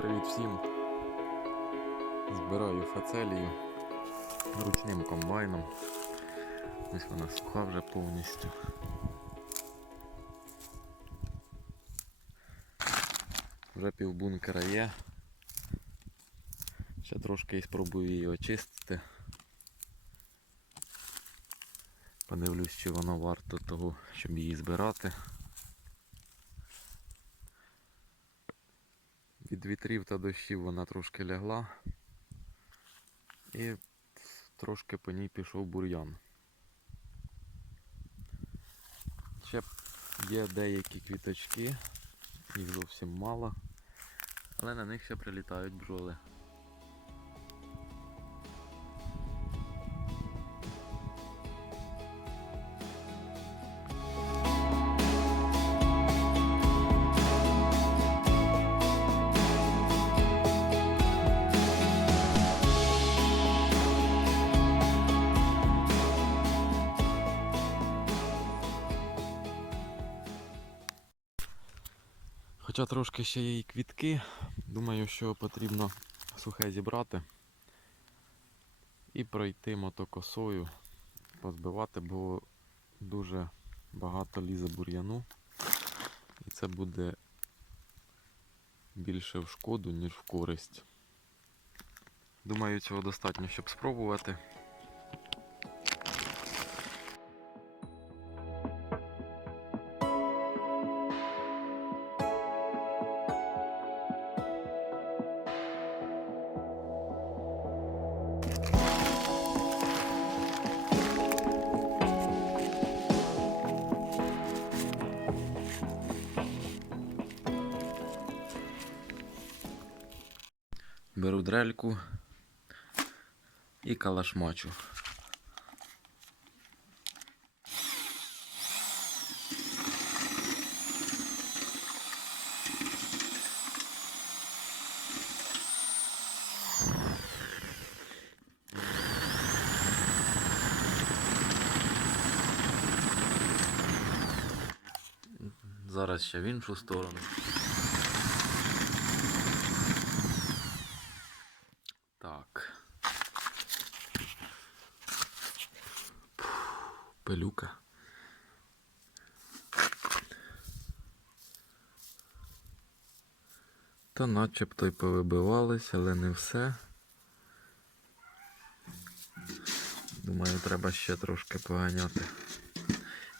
Привіт всім! Збираю фацелію ручним комбайном. Ось вона суха вже повністю. Вже півбункера є. Ще трошки і спробую її очистити. Подивлюсь, чи воно варто того, щоб її збирати. Від вітрів та дощів вона трошки лягла і трошки по ній пішов бур'ян. Ще є деякі квіточки, їх зовсім мало, але на них ще прилітають бджоли. Хоча трошки ще є і квітки, думаю, що потрібно сухе зібрати і пройти мотокосою, позбивати, бо дуже багато лізе бур'яну. І це буде більше в шкоду, ніж в користь. Думаю, цього достатньо, щоб спробувати. Беру дрельку і калашмачу. Зараз ще в іншу сторону. Так. Фух, Пилюка. Та начебто й повибивались, але не все. Думаю, треба ще трошки поганяти.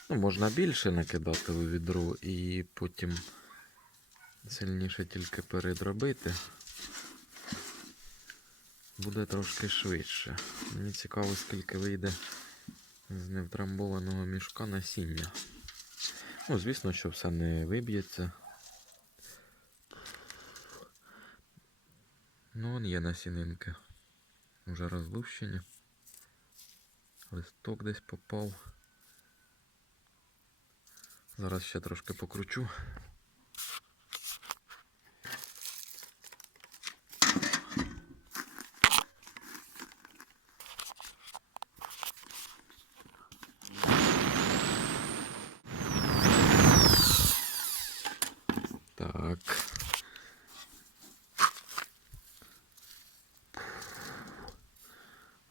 Ну, можна більше накидати у відро і потім сильніше тільки передробити буде трошки швидше. Мені цікаво, скільки вийде з невтрамбованого мішка насіння. Ну, звісно, що все не виб'ється. Ну, вон є насінинки. Вже розлущені. Листок десь попав. Зараз ще трошки покручу. Так.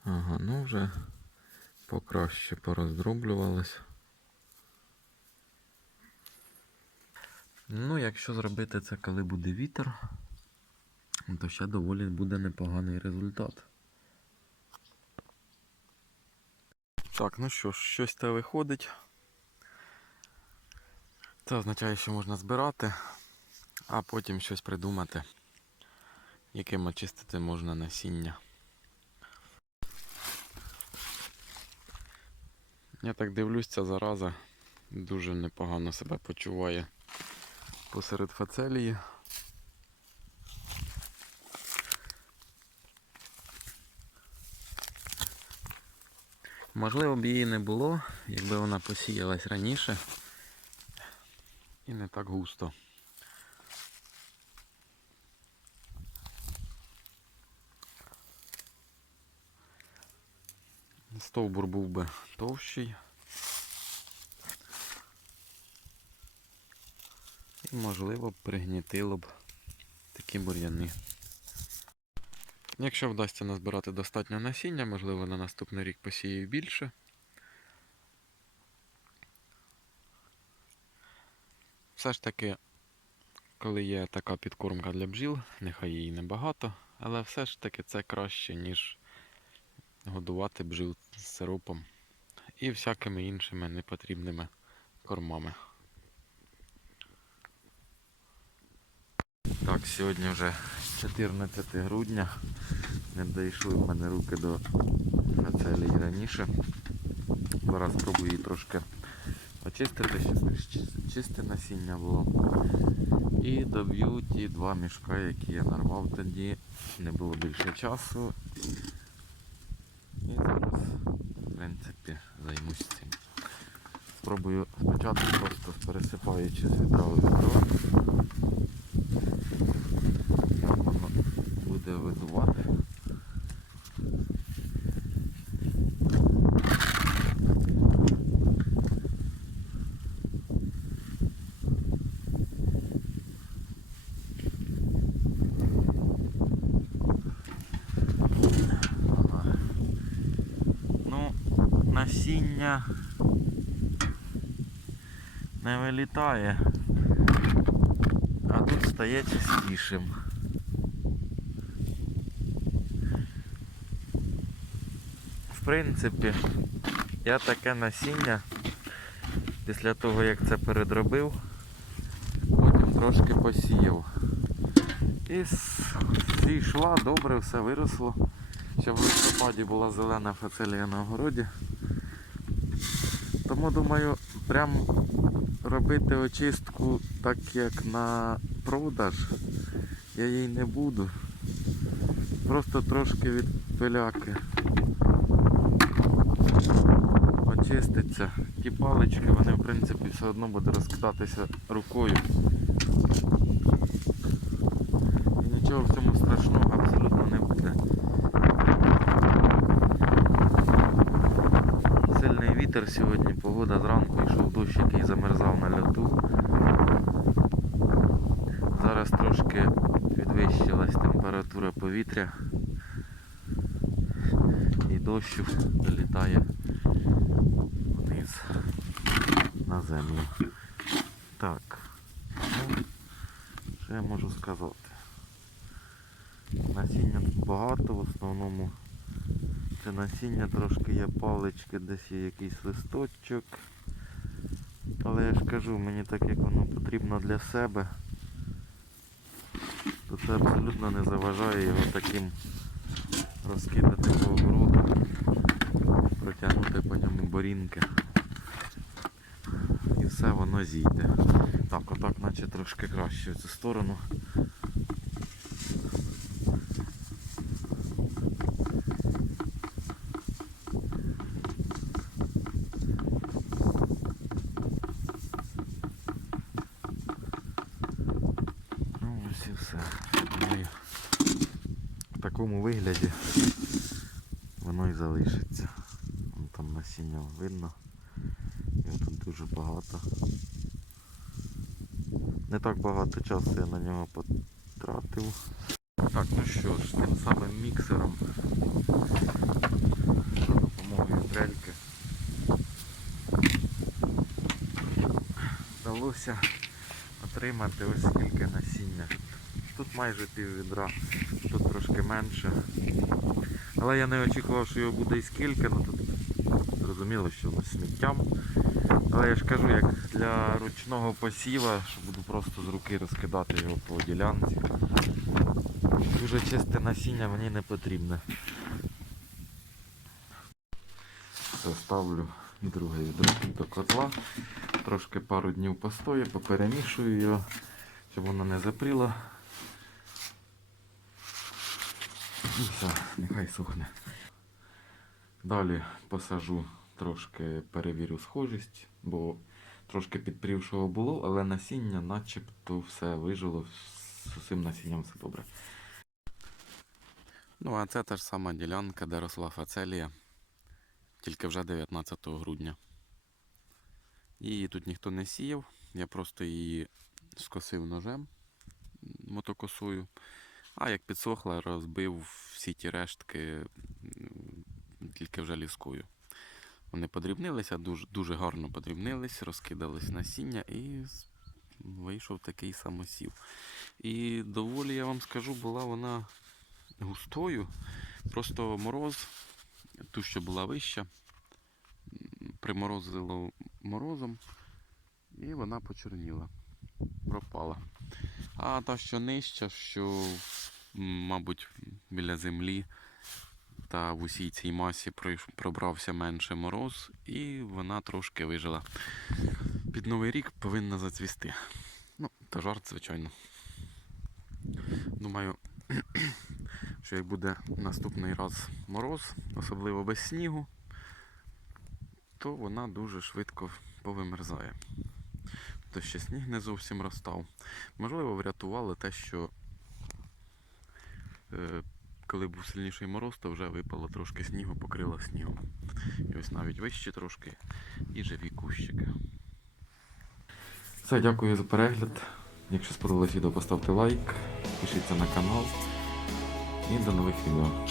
Ага, ну вже покраще пороздроблювались. Ну, якщо зробити це, коли буде вітер, то ще доволі буде непоганий результат. Так, ну що ж, щось те виходить. Це означає, що можна збирати, а потім щось придумати, яким очистити можна насіння. Я так дивлюсь, ця зараза дуже непогано себе почуває посеред фацелії. Можливо б її не було, якби вона посіялась раніше і не так густо. Стовбур був би товщий. І можливо пригнітило б такі бур'яни. Якщо вдасться назбирати достатньо насіння, можливо на наступний рік посію більше. Все ж таки, коли є така підкормка для бджіл, нехай її небагато, але все ж таки це краще, ніж годувати бджіл сиропом і всякими іншими непотрібними кормами. Так, сьогодні вже 14 грудня. Не дійшли в мене руки до фацелії раніше. Зараз спробую її трошки очистити, щоб чис- чисте насіння було. І доб'ю ті два мішка, які я нарвав тоді. Не було більше часу. І зараз, в принципі, займусь цим. Спробую спочатку просто пересипаючи з відра у відро. Як воно буде видувати. Ага. Ну, насіння не вилітає, а тут стає чистішим. В принципі, я таке насіння після того як це передробив, потім трошки посіяв. І зійшла, добре, все виросло. Ще в листопаді була зелена фацелія на огороді. Тому думаю, прям робити очистку так як на продаж я їй не буду. Просто трошки від пиляки. Очиститься. Ті палички, вони в принципі все одно будуть розкидатися рукою. І нічого в цьому страшного абсолютно не буде. Сильний вітер сьогодні, погода зранку йшов дощ, який замерзав на льоту. Зараз трошки підвищилась температура повітря і дощу долітає вниз на землю. Так, ну, що я можу сказати? Насіння тут багато, в основному це насіння, трошки є палички, десь є якийсь листочок. Але я ж кажу, мені так як воно потрібно для себе, то це абсолютно не заважає його таким розкидати по огороду, протягнути по ньому борінки. І все воно зійде. Так, отак наче трошки краще в цю сторону. Ну ось і все. Я Думаю, в такому вигляді воно і залишиться. Вон там насіння видно. Його тут дуже багато. Не так багато часу я на нього потратив. Так, ну що ж, тим самим міксером за допомогою дрельки вдалося отримати ось скільки насіння. Тут майже пів відра, трошки менше. Але я не очікував, що його буде і скільки, ну тут зрозуміло, що воно сміттям. Але я ж кажу, як для ручного посіва, що буду просто з руки розкидати його по ділянці. Дуже чисте насіння мені не потрібне. Все, ставлю друге відро до котла. Трошки пару днів постою, поперемішую його, щоб воно не запріло. І все, нехай сухне. Далі посажу, трошки перевірю схожість, бо трошки підпрівшого було, але насіння начебто все вижило, з усім насінням все добре. Ну, а це та ж сама ділянка, де росла фацелія, тільки вже 19 грудня. Її тут ніхто не сіяв, я просто її скосив ножем мотокосою. А як підсохла, розбив всі ті рештки тільки вже ліскою. Вони подрібнилися, дуже, дуже гарно подрібнились, розкидались насіння і вийшов такий самосів. І доволі, я вам скажу, була вона густою. Просто мороз, ту, що була вища, приморозило морозом, і вона почорніла, пропала. А та, що нижча, що, мабуть, біля землі та в усій цій масі пробрався менше мороз, і вона трошки вижила. Під Новий рік повинна зацвісти. Ну, та жарт, звичайно. Думаю, що як буде наступний раз мороз, особливо без снігу, то вона дуже швидко повимерзає. То ще сніг не зовсім розстав. Можливо, врятували те, що коли був сильніший мороз, то вже випало трошки снігу, покрило снігом. І ось навіть вище трошки і живі кущики. Все, дякую за перегляд. Якщо сподобалось відео, поставте лайк, підпишіться на канал і до нових відео.